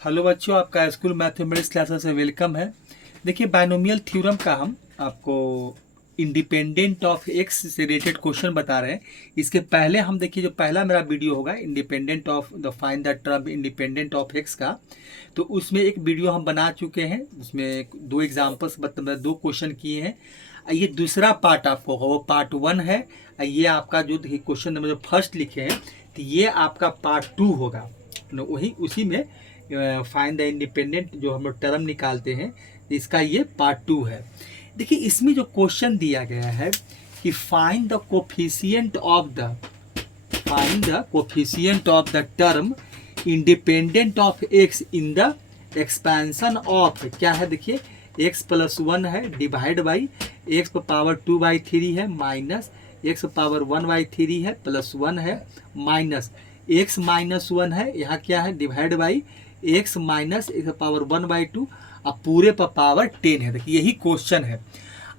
Hello बच्चों, आपका school mathematics classes से वेलकम है। देखिए, बायनोमियल थ्योरम का हम आपको इंडिपेंडेंट ऑफ एक्स से रिलेटेड क्वेश्चन बता रहे हैं। इसके पहले हम देखिए, जो पहला मेरा वीडियो होगा independent of the find the term independent of x का, तो उसमें एक वीडियो हम बना चुके हैं। उसमें दो एग्जाम्पल्स मतलब दो क्वेश्चन किए हैं। ये दूसरा पार्ट आपको होगा, वो पार्ट 1 है। ये आपका जो क्वेश्चन नंबर जो फर्स्ट लिखे हैं, तो ये आपका पार्ट 2 होगा। वही उसी में फाइंड द इंडिपेंडेंट जो हम लोग टर्म निकालते हैं, इसका ये पार्ट 2 है। देखिए, इसमें जो क्वेश्चन दिया गया है कि find the coefficient of the term independent of x in the expansion of क्या है। देखिए, एक्स प्लस 1 है डिवाइड बाई एक्स पावर 2/3 है माइनस एक्स पावर 1/3 है प्लस 1 है माइनस एक्स माइनस 1 है, यहाँ क्या है divide by x minus x power 1/2 अब पूरे पर पावर 10 है। देखिए, यही क्वेश्चन है।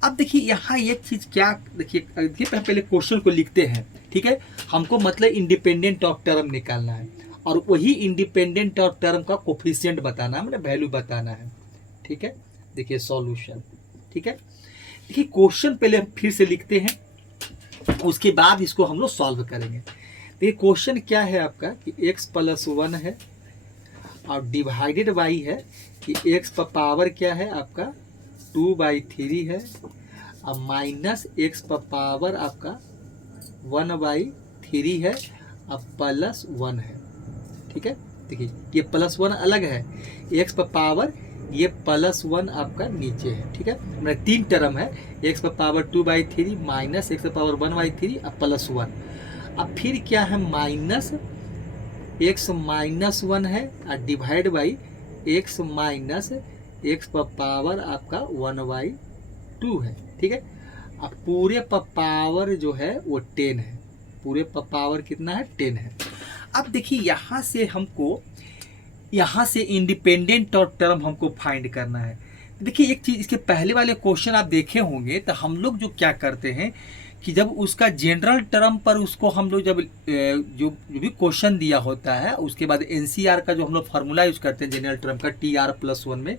अब देखिए यहाँ एक चीज़ क्या, देखिए पहले क्वेश्चन को लिखते हैं, ठीक है। हमको मतलब इंडिपेंडेंट ऑफ टर्म निकालना है और वही इंडिपेंडेंट ऑफ टर्म का कोफिशिएंट बताना है, मतलब वैल्यू बताना है, ठीक है। देखिए सॉल्यूशन, ठीक है। देखिए क्वेश्चन पहले हम फिर से लिखते हैं, उसके बाद इसको हम लोग सॉल्व करेंगे। देखिए क्वेश्चन क्या है आपका कि x प्लस 1 है और डिवाइडेड बाई है कि x पर पावर क्या है आपका 2/3 है और माइनस x पर पावर आपका 1/3 है और प्लस 1 है, ठीक है। देखिए ये प्लस 1 अलग है, x पर पावर ये प्लस 1 आपका नीचे है, ठीक है। मतलब 3 टर्म है, x पर पावर 2/3 माइनस x पर पावर 1/3 और प्लस 1। अब फिर क्या है माइनस x माइनस 1 है और divide by x minus x पर पावर आपका 1/2 है, ठीक है। अब पूरे पर पावर जो है वो 10 है, पूरे पर पावर कितना है 10 है। अब देखिए यहाँ से हमको यहाँ से इंडिपेंडेंट और टर्म हमको फाइंड करना है। देखिए एक चीज़, इसके पहले वाले क्वेश्चन आप देखे होंगे तो हम लोग जो क्या करते हैं कि जब उसका जनरल टर्म पर उसको हम लोग जब जो भी क्वेश्चन दिया होता है उसके बाद एनसीआर का जो हम लोग फार्मूला यूज करते हैं जनरल टर्म का TR+1 में,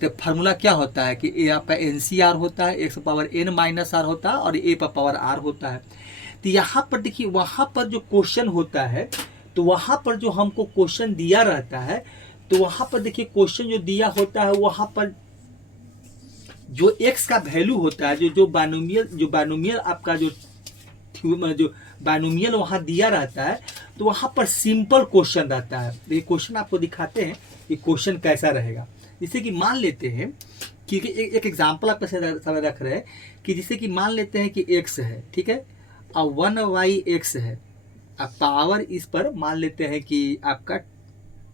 तो फार्मूला क्या होता है कि ए आपका एनसीआर होता है, X power n minus R होता है और ए पर पावर आर होता है। तो यहाँ पर देखिए वहाँ पर जो क्वेश्चन होता है, तो वहाँ पर जो हमको क्वेश्चन दिया रहता है, तो वहाँ पर देखिए क्वेश्चन जो दिया होता है वहाँ पर जो x का वैल्यू होता है, जो बायनोमियल आपका जो बायनोमियल वहाँ दिया रहता है, तो वहाँ पर सिंपल क्वेश्चन रहता है। ये क्वेश्चन आपको दिखाते हैं कि क्वेश्चन कैसा रहेगा। जैसे कि मान लेते हैं कि एक एग्जाम्पल आपके सामने रख रहे हैं कि जैसे कि मान लेते हैं कि x है, ठीक है, और 1/x है, अब पावर इस पर मान लेते हैं कि आपका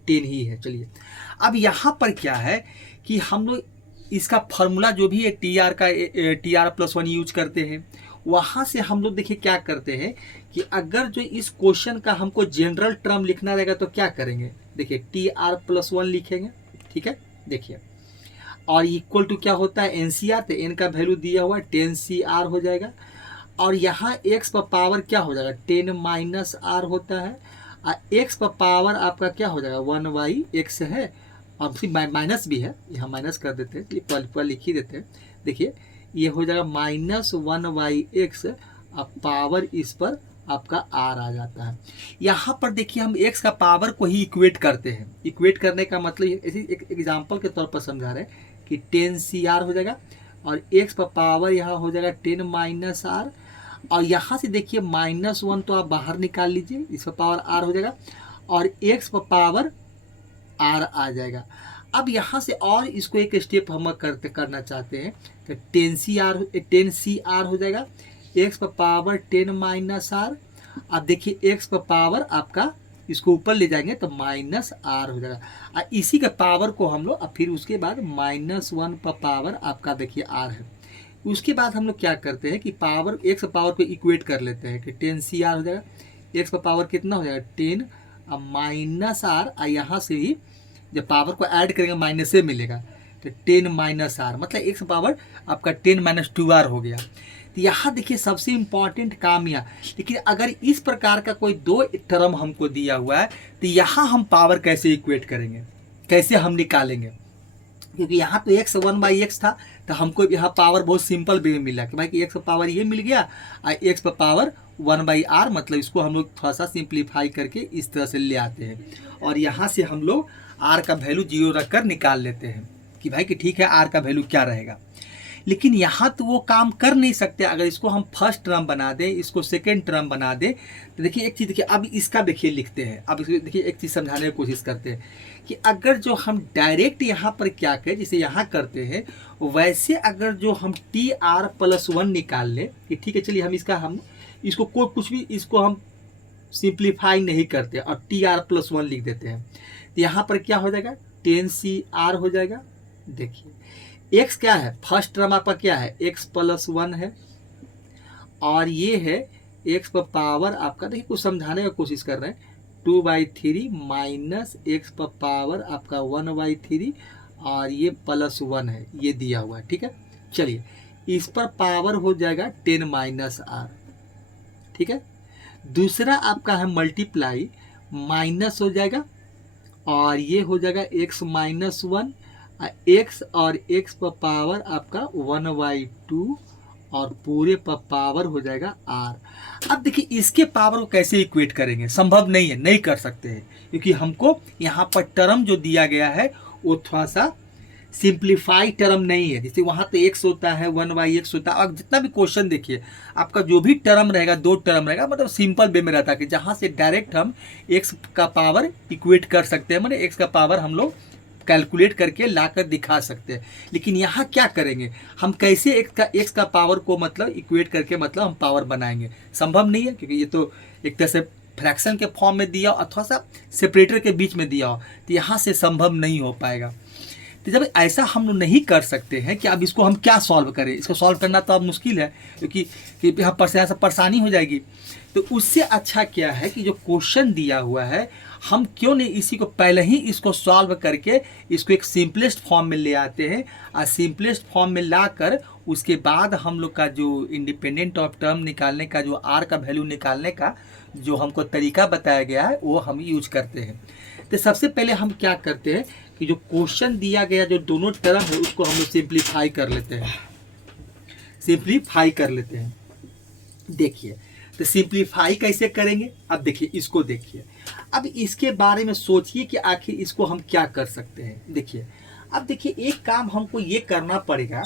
10 ही है। चलिए अब यहाँ पर क्या है कि हम लोग इसका फार्मूला जो भी है TR+1 यूज करते हैं। वहाँ से हम लोग देखिए क्या करते हैं कि अगर जो इस क्वेश्चन का हमको जनरल टर्म लिखना रहेगा तो क्या करेंगे, देखिए TR+1 लिखेंगे, ठीक है। देखिए और इक्वल टू क्या होता है एनसीआर, तो एन का वैल्यू दिया हुआ है 10CR हो जाएगा और यहाँ x पर पावर क्या हो जाएगा 10 माइनस आर होता है और x पर पावर आपका क्या हो जाएगा 1/x है और फिर माइनस भी है, यहाँ माइनस कर देते हैं, पर लिख ही देते हैं। देखिए ये हो जाएगा -1/x अब पावर इस पर आपका r आ जाता है। यहाँ पर देखिए हम x का पावर को ही इक्वेट करते हैं। इक्वेट करने का मतलब ऐसे एक एग्जाम्पल के तौर पर समझा रहे हैं कि 10CR हो जाएगा और x पर पावर यहाँ हो जाएगा 10 माइनस आर और यहाँ से देखिए -1 तो आप बाहर निकाल लीजिए, इस पर पावर r हो जाएगा और x पर पावर r आ जाएगा। अब यहाँ से और इसको एक स्टेप हम करना चाहते हैं तो 10CR हो जाएगा, x पर पावर 10 माइनस आर। अब देखिए x पर पावर आपका इसको ऊपर ले जाएंगे तो -r हो जाएगा और इसी के पावर को हम लोग अब फिर उसके बाद -1 पर पावर आपका देखिए r है। उसके बाद हम लोग क्या करते हैं कि पावर x पावर को इक्वेट कर लेते हैं कि 10CR हो जाएगा, x पर पावर कितना हो जाएगा 10 अब माइनस आर और यहाँ से ही जब पावर को ऐड करेंगे माइनस से मिलेगा तो 10 माइनस आर मतलब x पावर आपका 10 माइनस 2r हो गया। तो यहाँ देखिए सबसे इम्पॉर्टेंट काम यहाँ, लेकिन अगर इस प्रकार का कोई दो टर्म हमको दिया हुआ है तो यहाँ हम पावर कैसे इक्वेट करेंगे, कैसे हम निकालेंगे, क्योंकि यहाँ तो x 1/x था, तो हमको यहाँ पावर बहुत सिंपल वे में मिला कि भाई कि x पावर ये मिल गया और x पर पावर 1/r, मतलब इसको हम लोग थोड़ा सा सिंप्लीफाई करके इस तरह से ले आते हैं और यहाँ से हम लोग r का वैल्यू 0 रख कर निकाल लेते हैं कि भाई कि ठीक है r का वैल्यू क्या रहेगा। लेकिन यहाँ तो वो काम कर नहीं सकते। अगर इसको हम फर्स्ट टर्म बना दें, इसको सेकेंड टर्म बना दें, तो देखिए एक चीज़, देखिए अब इसका देखिए लिखते हैं, अब इसको देखिए एक चीज़ समझाने की कोशिश करते हैं कि अगर जो हम डायरेक्ट यहाँ पर क्या करें, जैसे यहाँ करते हैं वैसे अगर जो हम TR+1 निकाल लें कि ठीक है चलिए हम इसको कोई कुछ भी इसको हम सिंप्लीफाई नहीं करते और TR+1 लिख देते हैं, तो यहाँ पर क्या हो जाएगा 10CR हो जाएगा। देखिए x क्या है, फर्स्ट टर्म आपका क्या है x+1 है और ये है x पर पावर आपका, देखिए कुछ समझाने की कोशिश कर रहे हैं, 2/3 माइनस x पर पावर आपका 1/3 और ये +1 है, ये दिया हुआ है। ठीक है, चलिए इस पर पावर हो जाएगा 10-r। ठीक है, दूसरा आपका है मल्टीप्लाई, माइनस हो जाएगा और ये हो जाएगा x-1 x और x पर पावर आपका 1/2 और पूरे पर पावर हो जाएगा r। अब देखिए इसके पावर को कैसे इक्वेट करेंगे, संभव नहीं है, नहीं कर सकते हैं, क्योंकि हमको यहाँ पर टर्म जो दिया गया है वो थोड़ा सा सिंप्लीफाई टर्म नहीं है। जैसे वहाँ तो x होता है 1/x होता है, और जितना भी क्वेश्चन देखिए आपका जो भी टर्म रहेगा, 2 टर्म रहेगा, मतलब सिंपल वे में रहता है कि जहाँ से डायरेक्ट हम x का पावर इक्वेट कर सकते हैं, मतलब x का पावर हम लोग कैलकुलेट करके लाकर दिखा सकते हैं। लेकिन यहाँ क्या करेंगे, हम कैसे x का पावर को मतलब इक्वेट करके मतलब हम पावर बनाएंगे, संभव नहीं है, क्योंकि ये तो एक तरह से फ्रैक्शन के फॉर्म में दिया और थोड़ा सा सेपरेटर के बीच में दिया हो, तो यहाँ से संभव नहीं हो पाएगा। तो जब ऐसा हम लोग नहीं कर सकते हैं कि अब इसको हम क्या सॉल्व करें, इसको सॉल्व करना तो अब मुश्किल है, क्योंकि यहाँ पर से परेशानी हो जाएगी। तो उससे अच्छा क्या है कि जो क्वेश्चन दिया हुआ है हम क्यों नहीं इसी को पहले ही इसको सॉल्व करके इसको एक सिंपलेस्ट फॉर्म में ले आते हैं, और सिंपलेस्ट फॉर्म में लाकर उसके बाद हम लोग का जो इंडिपेंडेंट ऑफ टर्म निकालने का, जो r का वैल्यू निकालने का जो हमको तरीका बताया गया है वो हम यूज करते हैं। तो सबसे पहले हम क्या करते हैं कि जो क्वेश्चन दिया गया जो दोनों टर्म है उसको हम लोग सिंप्लीफाई कर लेते हैं, सिंप्लीफाई कर लेते हैं। देखिए तो सिंप्लीफाई कैसे करेंगे, अब देखिए इसको देखिए, अब इसके बारे में सोचिए कि आखिर इसको हम क्या कर सकते हैं। देखिए अब देखिए एक काम हमको ये करना पड़ेगा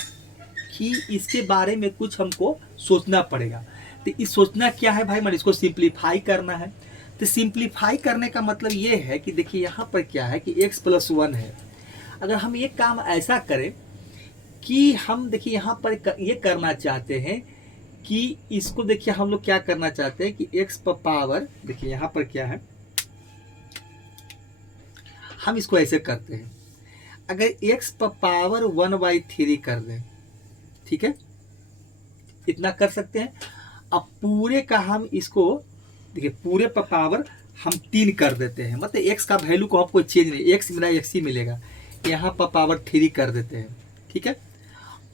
कि इसके बारे में कुछ हमको सोचना पड़ेगा। तो इस सोचना क्या है भाई, मतलब इसको सिंप्लीफाई करना है। तो सिंप्लीफाई करने का मतलब ये है कि देखिए यहाँ पर क्या है कि x+1 है। अगर हम ये काम ऐसा करें कि हम देखिए यहाँ पर ये करना चाहते हैं कि इसको देखिए हम लोग क्या करना चाहते हैं कि x पर पावर, देखिए यहाँ पर क्या है, हम इसको ऐसे करते हैं, अगर x पर पावर 1/3 कर दें, ठीक है, इतना कर सकते हैं। अब पूरे का हम इसको देखिए पूरे पर पावर हम 3 कर देते हैं, मतलब x का वैल्यू को हम कोई चेंज नहीं, x मिला x ही मिलेगा, यहाँ पर पावर 3 कर देते हैं, ठीक है।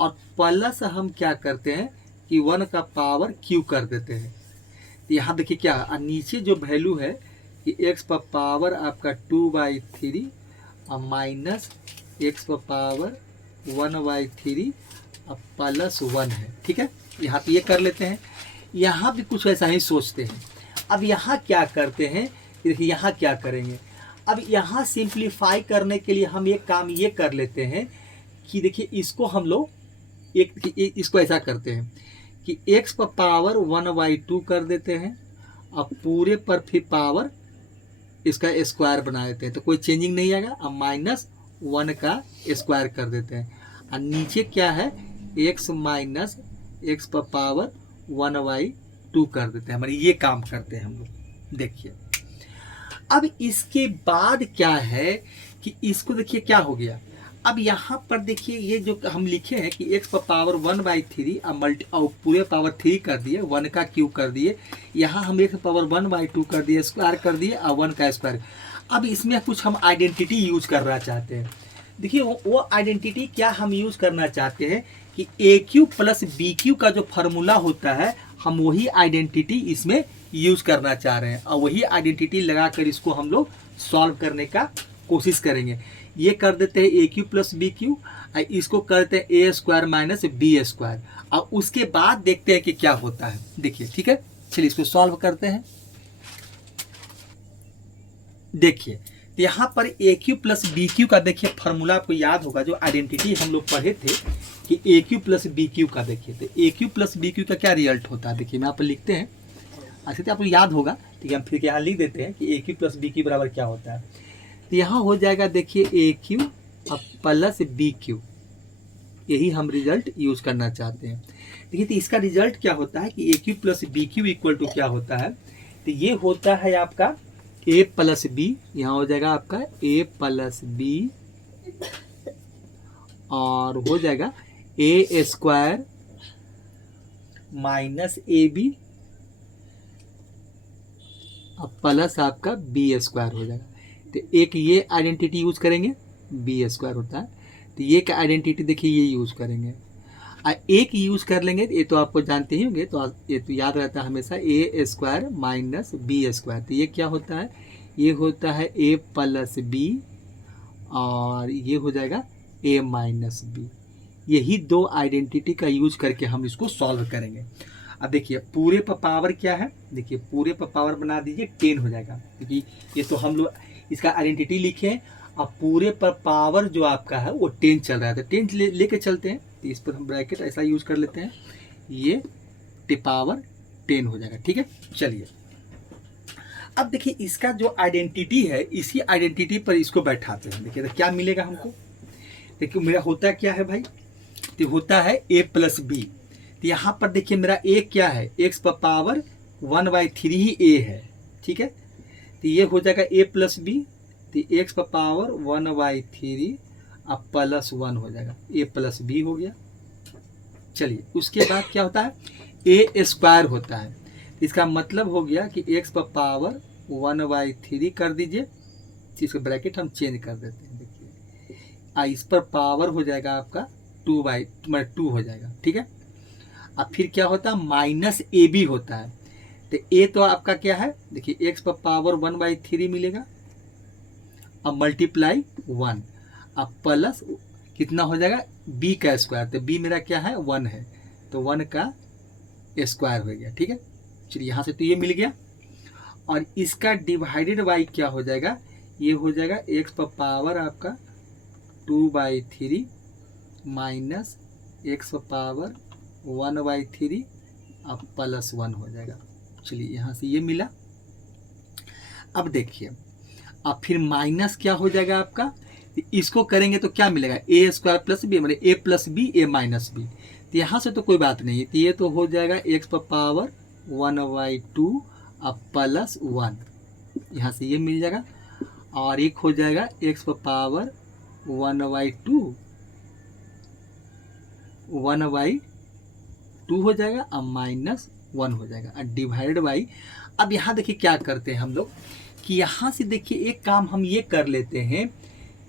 और प्लस हम क्या करते हैं कि 1 का पावर q कर देते हैं। तो यहाँ देखिए क्या, और नीचे जो वैल्यू है कि x पर पावर आपका 2/3 और माइनस x पर पावर 1/3 और +1 है, ठीक है। यहाँ तो ये कर लेते हैं, यहाँ भी कुछ ऐसा ही सोचते हैं। अब यहाँ क्या करते हैं, देखिए यहाँ क्या करेंगे, अब यहाँ सिंप्लीफाई करने के लिए हम एक काम ये कर लेते हैं कि देखिए इसको हम लोग इसको ऐसा करते हैं कि x पर पावर 1/2 कर देते हैं और पूरे पर फिर पावर इसका स्क्वायर बना देते हैं, तो कोई चेंजिंग नहीं आएगा, और -1 का स्क्वायर कर देते हैं, और नीचे क्या है x माइनस x पर पावर 1/2 कर देते हैं, हमारे ये काम करते हैं हम लोग। देखिए अब इसके बाद क्या है कि इसको देखिए क्या हो गया, अब यहाँ पर देखिए ये जो हम लिखे हैं कि x पर पावर 1/3 और पूरे पावर 3 कर दिए, 1 का क्यूब कर दिए, यहाँ हम x पावर 1/2 कर दिए, स्क्वायर कर दिए और 1 का स्क्वायर। अब इसमें कुछ हम आइडेंटिटी यूज करना चाहते हैं। देखिए वो आइडेंटिटी क्या हम यूज करना चाहते हैं कि AQ + BQ का जो फार्मूला होता है हम वही आइडेंटिटी इसमें यूज करना चाह रहे हैं, और वही आइडेंटिटी लगाकर इसको हम लोग सॉल्व करने का कोशिश करेंगे। ये कर देते हैं ए क्यू प्लस बी क्यू, इसको करते हैं ए स्क्वायर माइनस बी स्क्वायर, और उसके बाद देखते हैं कि क्या होता है। देखिए ठीक है, चलिए इसको सॉल्व करते हैं। देखिए तो यहाँ पर ए क्यू प्लस बी क्यू का देखिए फॉर्मूला आपको याद होगा, जो आइडेंटिटी हम लोग पढ़े थे कि a q plus b Q का। देखिए तो ए क्यू प्लस बी क्यू का क्या रिजल्ट होता है, देखिए मैं यहाँ पर लिखते हैं, ऐसे तो आपको याद होगा, ठीक है। हम फिर यहाँ लिख देते हैं कि a q plus b Q बराबर क्या होता है। तो यहाँ हो जाएगा देखिए ए क्यू प्लस बी क्यू, यही हम रिजल्ट यूज करना चाहते हैं। देखिए तो इसका रिजल्ट क्या होता है कि a q plus b q equal to क्या होता है, तो ये होता है आपका ए प्लस बी, यहाँ हो जाएगा आपका ए प्लस बी, और हो जाएगा a square minus a b plus आपका बी स्क्वायर हो जाएगा। तो एक ये आइडेंटिटी यूज करेंगे, बी स्क्वायर होता है, तो ये का आइडेंटिटी देखिए ये यूज करेंगे, एक यूज कर लेंगे, ये तो आपको जानते ही होंगे, तो ये तो याद रहता है हमेशा, ए स्क्वायर माइनस बी स्क्वायर। तो ये क्या होता है, ये होता है ए प्लस बी, और ये हो जाएगा ए माइनस बी। यही दो आइडेंटिटी का यूज करके हम इसको सॉल्व करेंगे। अब देखिए पूरे पर पावर क्या है, देखिए पूरे पर पावर बना दीजिए 10 हो जाएगा, क्योंकि ये तो हम लोग इसका आइडेंटिटी लिखे हैं। अब पूरे पर पावर जो आपका है वो 10 चल रहा है, तो 10 लेके चलते हैं, तो इस पर हम ब्रैकेट ऐसा यूज कर लेते हैं, ये पावर 10 हो जाएगा, ठीक है। चलिए अब देखिए इसका जो आइडेंटिटी है, इसी आइडेंटिटी पर इसको बैठाते हैं। देखिए तो क्या मिलेगा हमको, देखिए मेरा होता क्या है भाई, तो होता है ए प्लस बी। तो यहाँ पर देखिए मेरा ए क्या है, एक्स पर पावर 1/3 ही ए है, ठीक है। तो ये हो जाएगा ए प्लस बी, तो एक्स पर पावर 1/3 अब प्लस 1 हो जाएगा, ए प्लस बी हो गया। चलिए उसके बाद क्या होता है, ए स्क्वायर होता है, इसका मतलब हो गया कि एक्स पर पावर 1/3 कर दीजिए, इसका ब्रैकेट हम चेंज कर देते हैं। देखिए इस पर पावर हो जाएगा आपका 2/2 हो जाएगा, ठीक है। अब फिर क्या होता है, माइनस ए बी होता है, तो ए तो आपका क्या है, देखिए एक्स पर पावर 1/3 मिलेगा, अब मल्टीप्लाई 1, अब प्लस कितना हो जाएगा, बी का स्क्वायर, तो बी मेरा क्या है 1 है, तो 1 का स्क्वायर हो गया, ठीक है। चलिए यहाँ से तो ये मिल गया, और इसका डिवाइडेड बाई क्या हो जाएगा, ये हो जाएगा एक्स पर पावर आपका 2/3 माइनस एक्स पर पावर 1/3 अब प्लस 1 हो जाएगा। चलिए यहाँ से ये मिला। अब देखिए अब फिर माइनस क्या हो जाएगा आपका, इसको करेंगे तो क्या मिलेगा, ए स्क्वायर प्लस बी, मतलब ए प्लस बी ए माइनस बी। तो यहाँ से तो कोई बात नहीं है, तो ये तो हो जाएगा एक्स पर पावर 1/2 अब प्लस 1, यहाँ से ये मिल जाएगा, और एक हो जाएगा एक्स पर पावर 1/2 हो जाएगा, अब माइनस 1 हो जाएगा, और डिवाइड बाई। अब यहाँ देखिए क्या करते हैं हम लोग, कि यहाँ से देखिए एक काम हम ये कर लेते हैं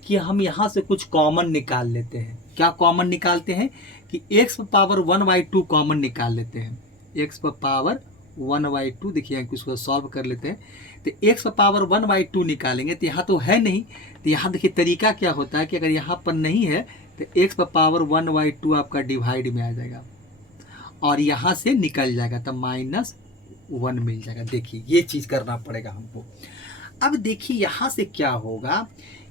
कि हम यहाँ से कुछ कॉमन निकाल लेते हैं। क्या कॉमन निकालते हैं कि एक्स पावर 1/2 कॉमन निकाल लेते हैं, एक्स पावर 1/2। देखिए इसको सॉल्व कर लेते हैं, तो एक्स पावर 1/2 निकालेंगे, तो यहाँ तो है नहीं, तो यहाँ देखिए तरीका क्या होता है कि अगर यहाँ पर नहीं है तो एक्स पावर 1/2 आपका डिवाइड में आ जाएगा, और यहाँ से निकल जाएगा, तो -1 मिल जाएगा। देखिए ये चीज़ करना पड़ेगा हमको। अब देखिए यहाँ से क्या होगा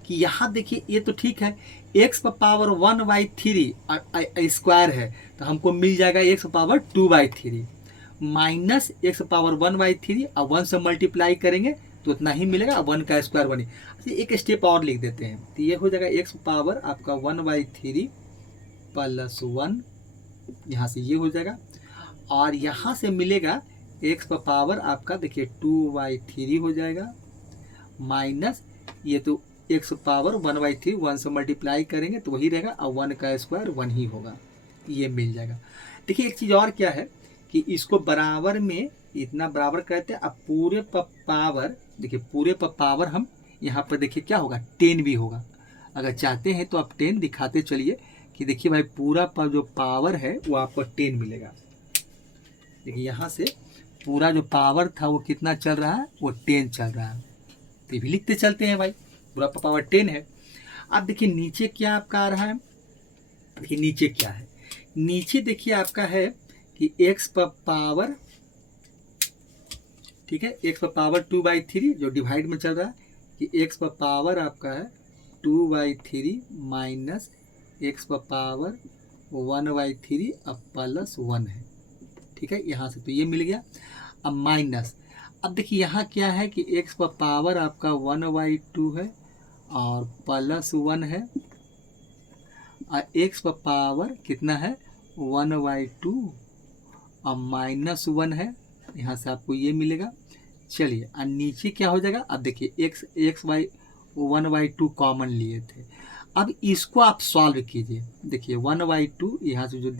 कि यहाँ देखिए ये तो ठीक है, एक्स पावर 1/3 स्क्वायर है, तो हमको मिल जाएगा x power 2/3 minus x power 1/3, अब 1 से मल्टीप्लाई करेंगे तो उतना ही मिलेगा, 1 का स्क्वायर 1 ही। एक स्टेप और लिख देते हैं, तो ये हो जाएगा एक्स पावर आपका 1/3 प्लस 1, यहाँ से ये हो जाएगा, और यहाँ से मिलेगा एक्स पावर आपका देखिए 2/3 हो जाएगा, माइनस ये तो एक्स पावर 1/3 1 से मल्टीप्लाई करेंगे तो वही रहेगा, और 1 का स्क्वायर 1 ही होगा, ये मिल जाएगा। देखिए एक चीज़ और क्या है कि इसको बराबर में इतना बराबर करते हैं, अब पूरे पर पावर, देखिए पूरे पर पावर हम यहाँ पर देखिए क्या होगा 10 भी होगा, अगर चाहते हैं तो आप 10 दिखाते चलिए कि देखिए भाई पूरा पर जो पावर है वो आपको 10 मिलेगा। देखिए यहाँ से पूरा जो पावर था वो कितना चल रहा है, वो 10 चल रहा है, तो भी लिखते चलते हैं भाई। पूरा पावर 10 है। अब देखिए नीचे क्या आपका आ रहा है, देखिए नीचे क्या है, नीचे देखिए आपका है कि x पर पावर, ठीक है, x पर पावर 2/3 जो डिवाइड में चल रहा है कि x पर पावर आपका है 2/3 माइनस x पर पावर 1/3 अब प्लस 1 है, ठीक है, यहाँ से तो ये मिल गया। अब माइनस, अब देखिए यहाँ क्या है कि x पर पावर आपका 1/2 है और प्लस 1 है, और x पर पावर कितना है 1/2 और माइनस 1 है, यहाँ से आपको ये मिलेगा। चलिए और नीचे क्या हो जाएगा, अब देखिए x बाई 1/2 कॉमन लिए थे, अब इसको आप सॉल्व कीजिए, देखिए 1/2 यहाँ से जो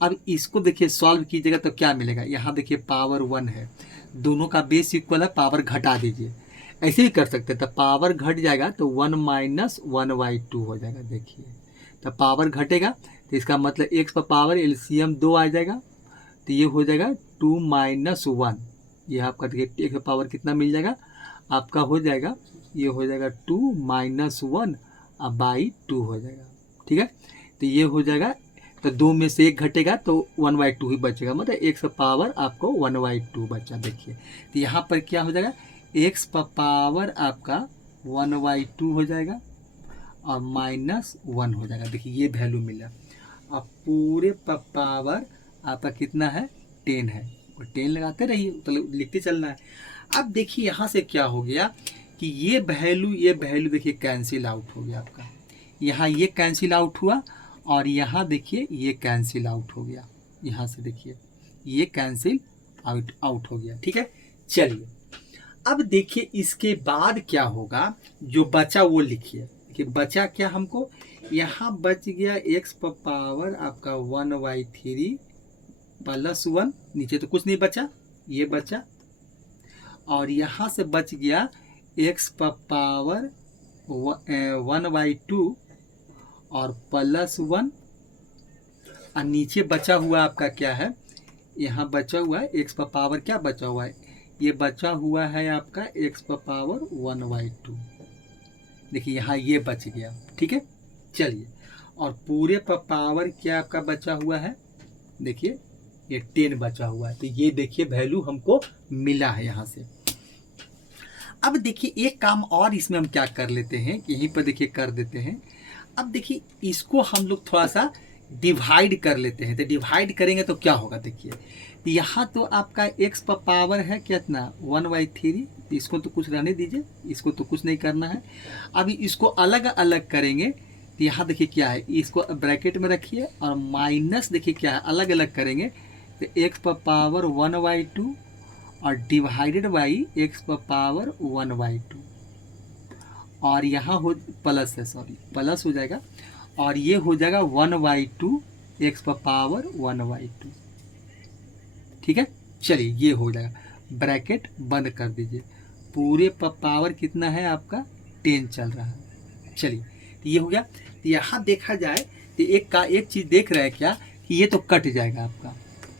अब इसको देखिए सॉल्व कीजिएगा तो क्या मिलेगा, यहाँ देखिए पावर 1 है, दोनों का बेस इक्वल है, पावर घटा दीजिए, ऐसे भी कर सकते हैं, तो पावर घट जाएगा तो 1 माइनस 1/2 हो जाएगा। देखिए तो पावर घटेगा तो इसका मतलब x पर पावर एलसीएम 2 आ जाएगा, तो ये हो जाएगा 2 माइनस 1, ये आपका देखिए x पर पावर कितना मिल जाएगा आपका, हो जाएगा ये हो जाएगा 2 माइनस 1 अब बाई 2 हो जाएगा, ठीक है, तो ये हो जाएगा, तो 2 में से 1 घटेगा तो 1/2 ही बचेगा, मतलब x पर पावर आपको 1/2 बचा। देखिए तो यहाँ पर क्या हो जाएगा, x पर पावर आपका 1/2 हो जाएगा और माइनस 1 हो जाएगा, देखिए ये वैल्यू मिला। अब पूरे पर पावर आपका कितना है 10 है, और 10 लगाते रहिए तो लिखते चलना है। अब देखिए यहाँ से क्या हो गया कि ये वैल्यू देखिए कैंसिल आउट हो गया आपका, यहाँ ये कैंसिल आउट हुआ और यहाँ देखिए ये कैंसिल आउट हो गया, यहाँ से देखिए ये कैंसिल आउट हो गया, ठीक है। चलिए अब देखिए इसके बाद क्या होगा, जो बचा वो लिखिए, देखिए बचा क्या हमको, यहाँ बच गया x पर पावर आपका 1/3 प्लस 1, नीचे तो कुछ नहीं बचा, ये बचा, और यहाँ से बच गया x पर पावर 1/2 और प्लस 1, और नीचे बचा हुआ आपका क्या है, यहाँ बचा हुआ है x पर पावर क्या बचा हुआ है, ये बचा हुआ है आपका x पर पावर 1/2, देखिए यहाँ ये बच गया, ठीक है। चलिए और पूरे पर पावर क्या आपका बचा हुआ है, देखिए ये 10 बचा हुआ है, तो ये देखिए वैल्यू हमको मिला है यहाँ से। अब देखिए एक काम और इसमें हम क्या कर लेते हैं, यहीं पर देखिए कर देते हैं। अब देखिए इसको हम लोग थोड़ा सा डिवाइड कर लेते हैं, तो डिवाइड करेंगे तो क्या होगा, देखिए यहाँ तो आपका x पर पावर है कितना 1/3, इसको तो कुछ रहने दीजिए, इसको तो कुछ नहीं करना है। अभी इसको अलग अलग करेंगे तो यहाँ देखिए क्या है, इसको ब्रैकेट में रखिए और माइनस देखिए क्या है, अलग अलग करेंगे तो x पर पावर 1/2 और डिवाइडेड बाई x पर पावर 1/2, और यहाँ हो प्लस है, सॉरी प्लस हो जाएगा, और ये हो जाएगा 1/2 x पर पावर 1/2, ठीक है। चलिए ये हो जाएगा, ब्रैकेट बंद कर दीजिए, पूरे पर पावर कितना है आपका 10 चल रहा है। चलिए तो ये हो गया, तो यहाँ देखा जाए तो एक चीज़ देख रहे हैं क्या कि ये तो कट जाएगा आपका,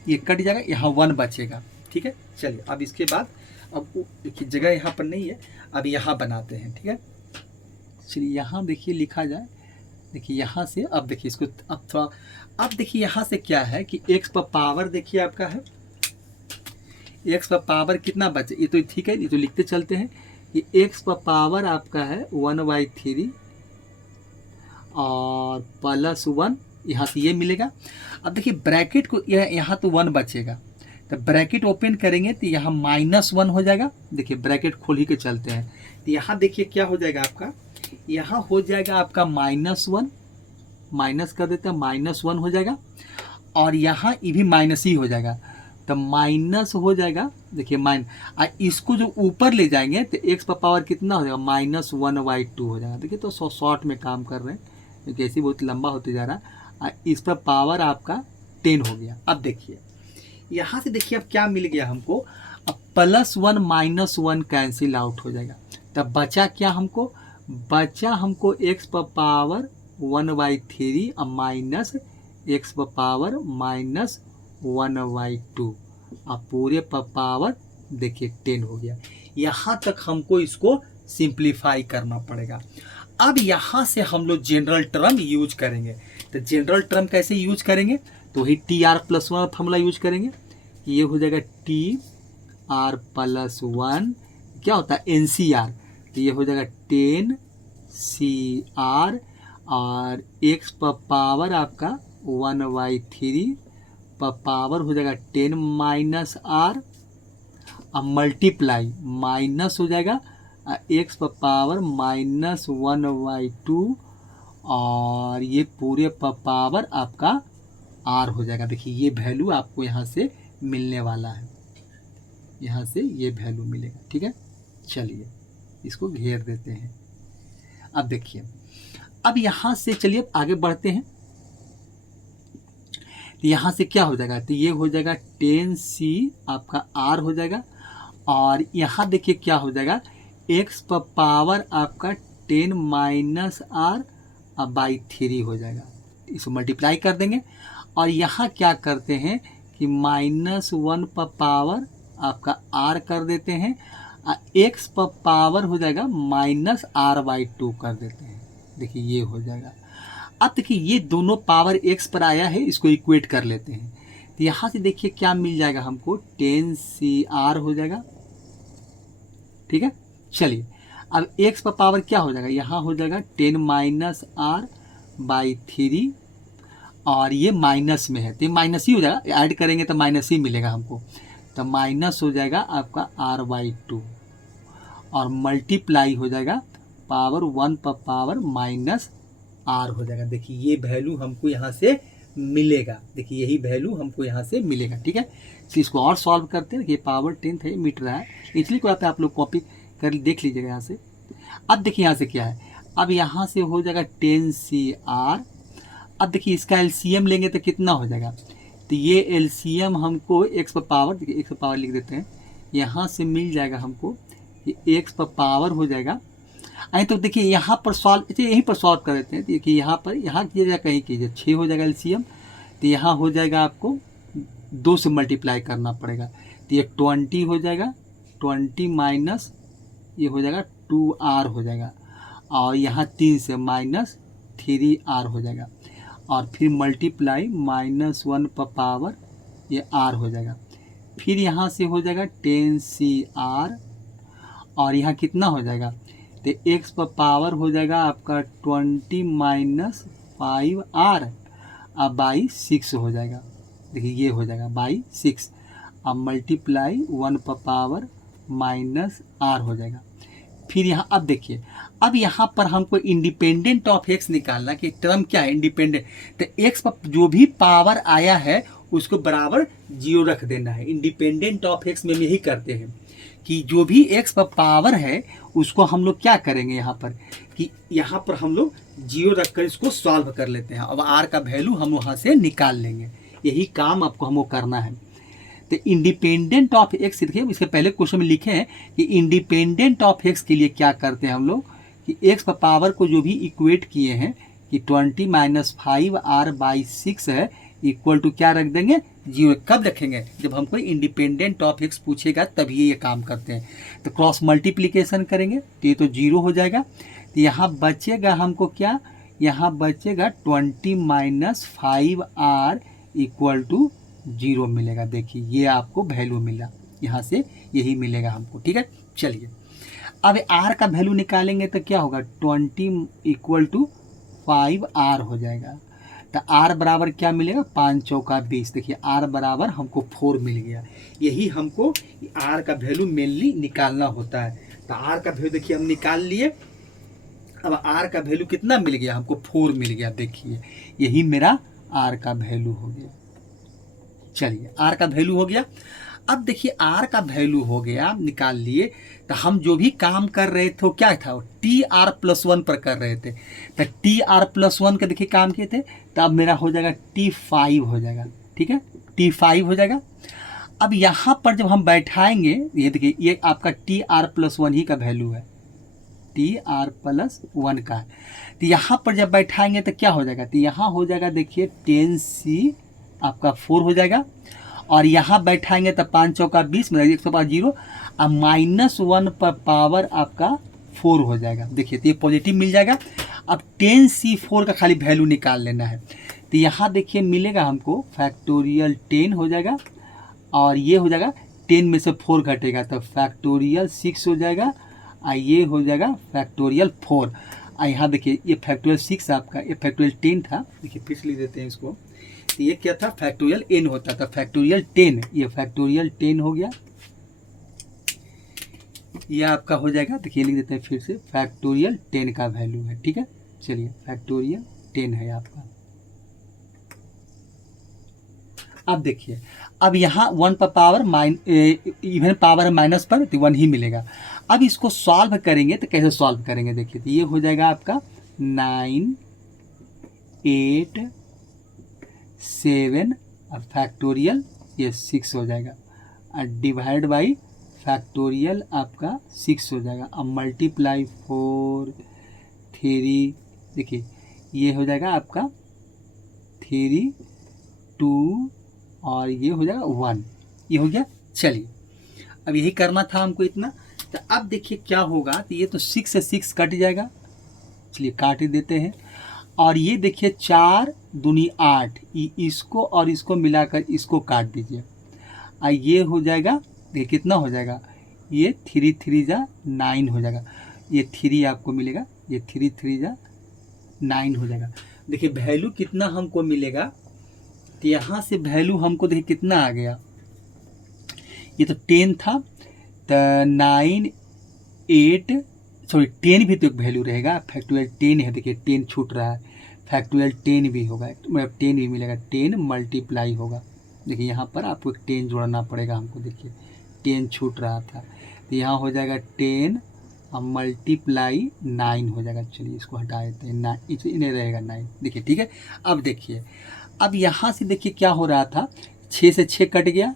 ये कट जाएगा, यहाँ 1 बचेगा, ठीक है। चलिए अब इसके बाद अब देखिए जगह यहाँ पर नहीं है, अब यहाँ बनाते हैं, ठीक है। चलिए यहाँ देखिए लिखा जाए, देखिए यहाँ से अब देखिए इसको अब थोड़ा, अब देखिए यहाँ से क्या है कि x पर पावर देखिए आपका है, x पर पावर कितना बचे, ये तो ठीक है, ये तो लिखते चलते हैं कि x पर पावर आपका है 1/3 और प्लस 1, यहाँ से ये मिलेगा। अब देखिए ब्रैकेट को यहाँ तो 1 बचेगा, तो ब्रैकेट ओपन करेंगे तो यहाँ -1 हो जाएगा, देखिए ब्रैकेट खोल ही के चलते हैं, तो यहाँ देखिए क्या हो जाएगा आपका, यहाँ हो जाएगा आपका -1, माइनस कर देते हैं, -1 हो जाएगा, और यहाँ ये भी माइनस ही हो जाएगा, तो माइनस हो जाएगा, देखिए इसको जो ऊपर ले जाएंगे तो x पर पावर कितना हो जाएगा -1/2 हो जाएगा। देखिए तो शॉर्ट में काम कर रहे हैं क्योंकि ऐसे बहुत लंबा होते जा रहा है, इस पर पावर आपका 10 हो गया। अब देखिए यहाँ से देखिए अब क्या मिल गया हमको, अब +1 -1 कैंसिल आउट हो जाएगा, तब बचा क्या हमको, बचा हमको x पर पावर 1/3 और माइनस x पर पावर -1/2, अब पूरे पर पावर देखिए 10 हो गया। यहाँ तक हमको इसको सिंप्लीफाई करना पड़ेगा। अब यहाँ से हम लोग जनरल टर्म यूज करेंगे। तो जनरल टर्म कैसे यूज करेंगे, तो वही T R plus one formula use करेंगे। ये हो जाएगा टी आर प्लस वन, क्या होता है एन सी आर, तो ये हो जाएगा 10 सी आर और एक्स पर पावर आपका 1/3 पर पावर हो जाएगा 10 माइनस आर, अब मल्टीप्लाई माइनस हो जाएगा एक्स पर पावर -1/2 और ये पूरे पर पावर आपका आर हो जाएगा। देखिए ये वैल्यू आपको यहाँ से मिलने वाला है, यहाँ से ये वैल्यू मिलेगा। ठीक है, चलिए इसको घेर देते हैं। अब देखिए, अब यहाँ से चलिए आगे बढ़ते हैं। तो यहाँ से क्या हो जाएगा, तो ये हो जाएगा 10c आपका आर हो जाएगा और यहाँ देखिए क्या हो जाएगा x पर पावर आपका 10 माइनस आर बाई 3 हो जाएगा। इसको मल्टीप्लाई कर देंगे और यहाँ क्या करते हैं कि -1 पर पावर आपका r कर देते हैं, x पर पावर हो जाएगा -r/2 कर देते हैं। देखिए ये हो जाएगा। अब देखिए ये दोनों पावर x पर आया है, इसको इक्वेट कर लेते हैं। तो यहाँ से देखिए क्या मिल जाएगा हमको 10cr हो जाएगा। ठीक है, चलिए अब x पर पावर क्या हो जाएगा, यहाँ हो जाएगा 10 माइनस आर बाई 3 और ये माइनस में है तो ये माइनस ही हो जाएगा, ऐड करेंगे तो माइनस ही मिलेगा हमको। तो माइनस हो जाएगा आपका r/2 और मल्टीप्लाई हो जाएगा पावर 1 पर पावर -r हो जाएगा। देखिए ये वैल्यू हमको यहाँ से मिलेगा। देखिए यही वैल्यू हमको यहाँ से मिलेगा। ठीक है, तो इसको और सॉल्व करते हैं। ये पावर 10 है, मिट रहा है, इसलिए को आप लोग कॉपी कर देख लीजिएगा यहाँ से। अब देखिए यहाँ से क्या है, अब यहाँ से हो जाएगा 10cr। अब देखिए इसका एलसीएम लेंगे तो कितना हो जाएगा, तो ये एलसीएम हमको x पर पावर, देखिए x पर पावर लिख देते हैं, यहाँ से मिल जाएगा हमको कि x पर पावर हो जाएगा। अरे तो देखिए यहाँ पर सॉल्व, यहीं पर सॉल्व कर देते हैं। देखिए यहाँ पर यहाँ कीजिएगा, कहीं कीजिए 6 हो जाएगा एलसीएम, तो यहाँ हो जाएगा आपको 2 से मल्टीप्लाई करना पड़ेगा। तो ये 20 हो जाएगा, 20 माइनस ये हो जाएगा 2r हो जाएगा और यहाँ 3 से -3r हो जाएगा और फिर मल्टीप्लाई -1 पर पावर ये r हो जाएगा। फिर यहाँ से हो जाएगा 10cr और यहाँ कितना हो जाएगा, तो x पर पावर हो जाएगा आपका 20 माइनस 5r बाई 6 हो जाएगा। देखिए ये हो जाएगा बाई 6 अब मल्टीप्लाई 1 पर पावर -r हो जाएगा। फिर यहाँ अब देखिए, अब यहाँ पर हमको इंडिपेंडेंट ऑफ x निकालना कि टर्म क्या है इंडिपेंडेंट, तो x पर जो भी पावर आया है उसको बराबर 0 रख देना है। इंडिपेंडेंट ऑफ x में हम यही करते हैं कि जो भी x पर पावर है उसको हम लोग क्या करेंगे यहाँ पर कि यहाँ पर हम लोग 0 रख कर इसको सॉल्व कर लेते हैं। अब r का वैल्यू हम वहाँ से निकाल लेंगे, यही काम आपको हमको करना है। तो इंडिपेंडेंट ऑफ एक्स, देखिए इसके पहले क्वेश्चन में लिखे हैं कि इंडिपेंडेंट ऑफ एक्स के लिए क्या करते हैं हम लोग कि एक्स पर पावर को जो भी इक्वेट किए हैं कि 20 माइनस 5r बाई 6 है इक्वल टू क्या रख देंगे 0। कब रखेंगे, जब हमको इंडिपेंडेंट ऑफ एक्स पूछेगा तभी ये काम करते हैं। तो क्रॉस मल्टीप्लीकेशन करेंगे तो ये तो 0 हो जाएगा। तो यहाँ बचेगा हमको क्या, यहाँ बचेगा 20 माइनस 5r इक्वल टू 0 मिलेगा। देखिए ये आपको वैल्यू मिला, यहाँ से यही मिलेगा हमको। ठीक है, चलिए अब r का वैल्यू निकालेंगे तो क्या होगा 20 इक्वल टू 5r हो जाएगा। तो r बराबर क्या मिलेगा 5 चौका 20। देखिए r बराबर हमको 4 मिल गया। यही हमको r का वैल्यू मेनली निकालना होता है। तो r का वैल्यू देखिए हम निकाल लिए। अब r का वैल्यू कितना मिल गया हमको 4 मिल गया। देखिए यही मेरा r का वैल्यू हो गया। चलिए r का वैल्यू हो गया। अब देखिए r का वैल्यू हो गया, निकाल लिए। तो हम जो भी काम कर रहे थे वो क्या था, tr+1 पर कर रहे थे। तो tr+1 का देखिए काम किए थे, तो अब मेरा हो जाएगा t5 हो जाएगा। ठीक है, t5 हो जाएगा। अब यहाँ पर जब हम बैठाएंगे, ये देखिए ये आपका tr+1 ही का वैल्यू है, tr+1 का। तो यहाँ पर जब बैठाएंगे तो क्या हो जाएगा, तो यहाँ हो जाएगा देखिए 10c आपका 4 हो जाएगा और यहाँ बैठाएंगे तो 5 चौका 20 मतलब 105 0 और -1 पर पावर आपका 4 हो जाएगा। देखिए तो ये पॉजिटिव मिल जाएगा। अब 10C4 का खाली वैल्यू निकाल लेना है। तो यहाँ देखिए मिलेगा हमको फैक्टोरियल 10 हो जाएगा, और ये हो जाएगा 10 में से 4 घटेगा तो फैक्टोरियल 6 हो जाएगा, और ये हो जाएगा फैक्टोरियल 4। और यहाँ देखिए ये फैक्टोरियल 6 आपका, ये फैक्टोरियल 10 था। देखिए फिर से लिख देते हैं इसको। तो ये क्या था, फैक्टोरियल n होता था, फैक्टोरियल 10, ये फैक्टोरियल 10 हो गया। ये आपका हो जाएगा, देखिए लिख देते हैं फिर से, फैक्टोरियल 10 का वैल्यू है। ठीक है, चलिए फैक्टोरियल 10 है आपका। अब देखिए, अब यहाँ 1 पर पावर इवन पावर माइनस पर तो 1 ही मिलेगा। अब इसको सॉल्व करेंगे तो कैसे सॉल्व करेंगे, देखिए तो ये हो जाएगा आपका 9 8 7 और फैक्टोरियल ये 6 हो जाएगा, और डिवाइड बाई फैक्टोरियल आपका 6 हो जाएगा। अब मल्टीप्लाई 4 3, देखिए ये हो जाएगा आपका 3 2 और ये हो जाएगा 1, ये हो गया। चलिए अब यही करना था हमको इतना। तो अब देखिए क्या होगा, तो ये तो 6 से 6 कट जाएगा, चलिए काट ही देते हैं। और ये देखिए 4 दूनी 8, इसको और इसको मिलाकर इसको काट दीजिए, और ये हो जाएगा, ये कितना हो जाएगा, ये 3 3 जा 9 हो जाएगा। ये 3 आपको मिलेगा, ये 3 3 जा 9 हो जाएगा। देखिए वैल्यू कितना हमको मिलेगा, तो यहाँ से वैल्यू हमको देखिए कितना आ गया, ये तो 10 था, तो 9 8 सॉरी 10 भी तो एक वैल्यू रहेगा, फैक्टोरियल 10 है, देखिए 10 छूट रहा है, फैक्टोरियल 10 भी होगा, मतलब 10 भी मिलेगा, 10 मल्टीप्लाई होगा। देखिए यहाँ पर आपको 10 जोड़ना पड़ेगा हमको, देखिए 10 छूट रहा था, तो यहाँ हो जाएगा 10 और मल्टीप्लाई 9 हो जाएगा। चलिए इसको हटा देते हैं, 9 इन्हें रहेगा 9। देखिए ठीक है। अब देखिए, अब यहाँ से देखिए क्या हो रहा था, 6 से 6 कट गया,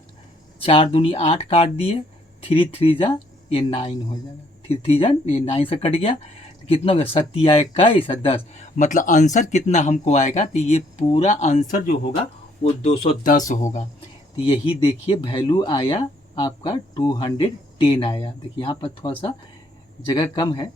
4 दूनी 8 काट दिए, 3 3 जा ये 9 हो जाएगा, 3 3 जा ये 9 से कट गया, तो कितना हो गया, 7 21 10, मतलब आंसर कितना हमको आएगा, तो ये पूरा आंसर जो होगा वो 210 होगा। तो यही देखिए वैल्यू आया आपका 210 आया। देखिए यहाँ पर थोड़ा सा जगह कम है,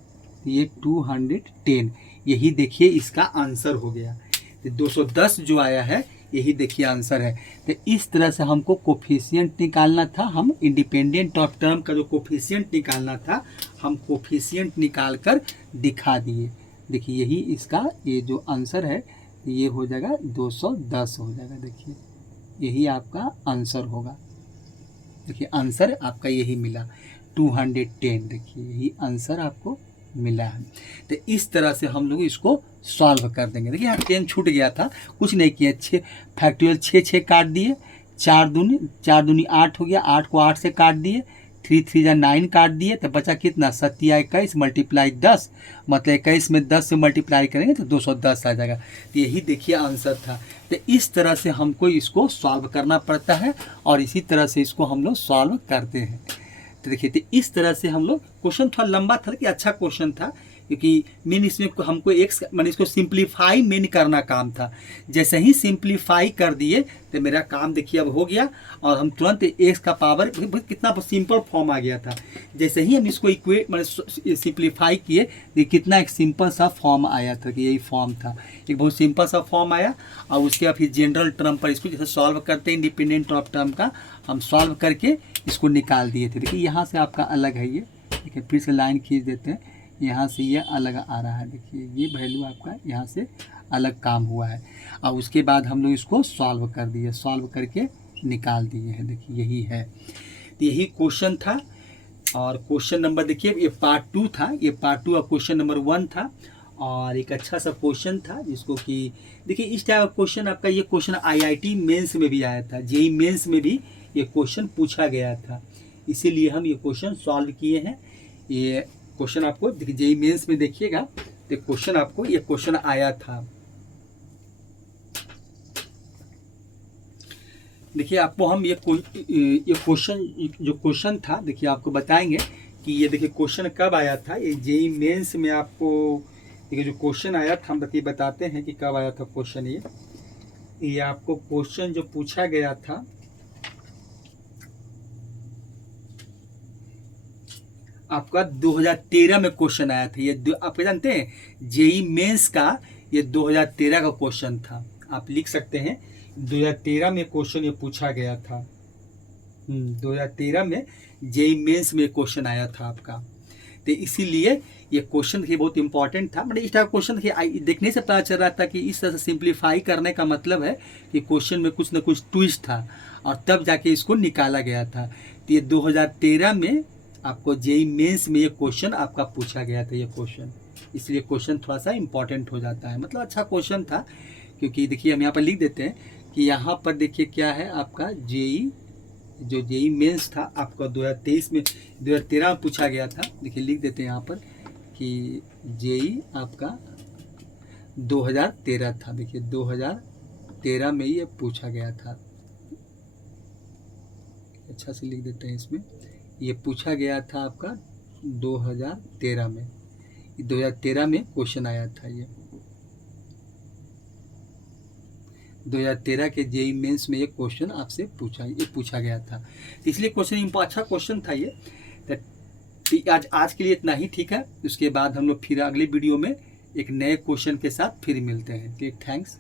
तो ये 210, यही देखिए इसका आंसर हो गया। तो 210 जो आया है यही देखिए आंसर है। तो इस तरह से हमको कोफिशिएंट निकालना था, हम इंडिपेंडेंट ऑफ टर्म का जो कोफिशिएंट निकालना था, हम कोफिशिएंट निकाल कर दिखा दिए। देखिए यही इसका ये जो आंसर है ये हो जाएगा 210 हो जाएगा। देखिए यही आपका आंसर होगा। देखिए आंसर आपका यही मिला 210, देखिए यही आंसर आपको मिला है। तो इस तरह से हम लोग इसको सॉल्व कर देंगे। देखिए यहाँ 10 छूट गया था, कुछ नहीं किया, 6 फैक्टोरियल 6 6 काट दिए, 4 दूनी 8 हो गया, 8 को 8 से काट दिए, 3 3 जा 9 काट दिए, तो बचा कितना, 7 21 मल्टीप्लाई 10, मतलब 21 में 10 से मल्टीप्लाई करेंगे तो 210 आ जाएगा। तो यही देखिए आंसर था। तो इस तरह से हमको इसको सॉल्व करना पड़ता है, और इसी तरह से इसको हम लोग सॉल्व करते हैं। तो देखिए तो इस तरह से हम लोग, क्वेश्चन थोड़ा लंबा था कि अच्छा क्वेश्चन था, क्योंकि मेन इसमें हमको मैंने इसको सिंप्लीफाई मेन करना काम था। जैसे ही सिंप्लीफाई कर दिए तो मेरा काम देखिए अब हो गया, और हम तुरंत एक्स का पावर, कितना सिंपल फॉर्म आ गया था। जैसे ही हम इसको इक्वेट मैंने सिंप्लीफाई किए तो कितना एक सिंपल सा फॉर्म आया था, कि यही फॉर्म था, एक बहुत सिंपल सा फॉर्म आया। और उसके बाद फिर जनरल टर्म पर इसको जैसे सॉल्व करते हैं इंडिपेंडेंट ऑफ टर्म का, हम सॉल्व करके इसको निकाल दिए थे। देखिए यहाँ से आपका अलग है ये, देखिए फिर से लाइन खींच देते हैं, यहाँ से ये अलग आ रहा है। देखिए ये वैल्यू आपका यहाँ से अलग काम हुआ है, और उसके बाद हम लोग इसको सॉल्व कर दिए, सॉल्व करके निकाल दिए हैं। देखिए यही है, तो यही क्वेश्चन था। और क्वेश्चन नंबर देखिए ये पार्ट 2 था, ये पार्ट 2 और क्वेश्चन नंबर 1 था, और एक अच्छा सा क्वेश्चन था जिसको कि देखिए इस टाइप का क्वेश्चन आपका, ये क्वेश्चन IIT मेंस में भी आया था, JEE मेंस में भी ये क्वेश्चन पूछा गया था, इसीलिए हम ये क्वेश्चन सॉल्व किए हैं। ये क्वेश्चन आपको देखिए JEE मेंस में देखिएगा, तो क्वेश्चन आपको ये क्वेश्चन आया था। देखिए आपको हम ये क्वेश्चन जो क्वेश्चन था, देखिए आपको बताएंगे कि ये देखिए क्वेश्चन कब आया था। ये JEE मेंस में आपको देखिए जो क्वेश्चन आया था, हम बताते हैं कि कब आया था क्वेश्चन। ये आपको क्वेश्चन जो पूछा गया था, आपका 2013 में क्वेश्चन आया था। ये आप क्या जानते हैं, जेई मेंस का ये 2013 का क्वेश्चन था। आप लिख सकते हैं 2013 में क्वेश्चन ये पूछा गया था। 2013 में जेई मेंस में क्वेश्चन आया था आपका। तो इसीलिए ये क्वेश्चन देखिए बहुत इंपॉर्टेंट था। मतलब इस टाइप क्वेश्चन देखिए देखने से पता चल रहा था कि इस तरह से सिंप्लीफाई करने का मतलब है कि क्वेश्चन में कुछ न कुछ ट्विस्ट था और तब जाके इसको निकाला गया था। तो ये 2013 में आपको जेई मेंस में ये क्वेश्चन आपका पूछा गया था ये क्वेश्चन, इसलिए क्वेश्चन थोड़ा सा इंपॉर्टेंट हो जाता है। मतलब अच्छा क्वेश्चन था, क्योंकि देखिए हम यहाँ पर लिख देते हैं कि यहाँ पर देखिए क्या है आपका जेई, जो जेई मेंस था आपका 2023 में 2013 में पूछा गया था। देखिए लिख देते हैं यहाँ पर कि जेई आपका 2013 था। देखिए 2013 में ये पूछा गया था। अच्छा से लिख देते हैं इसमें, ये पूछा गया था आपका 2013 में। 2013 में क्वेश्चन आया था। ये 2013 के जेई मेंस में ये क्वेश्चन आपसे पूछा गया था, इसलिए क्वेश्चन अच्छा क्वेश्चन था ये। तो आज के लिए इतना ही, ठीक है। उसके बाद हम लोग फिर अगले वीडियो में एक नए क्वेश्चन के साथ फिर मिलते हैं। ठीक, थैंक्स।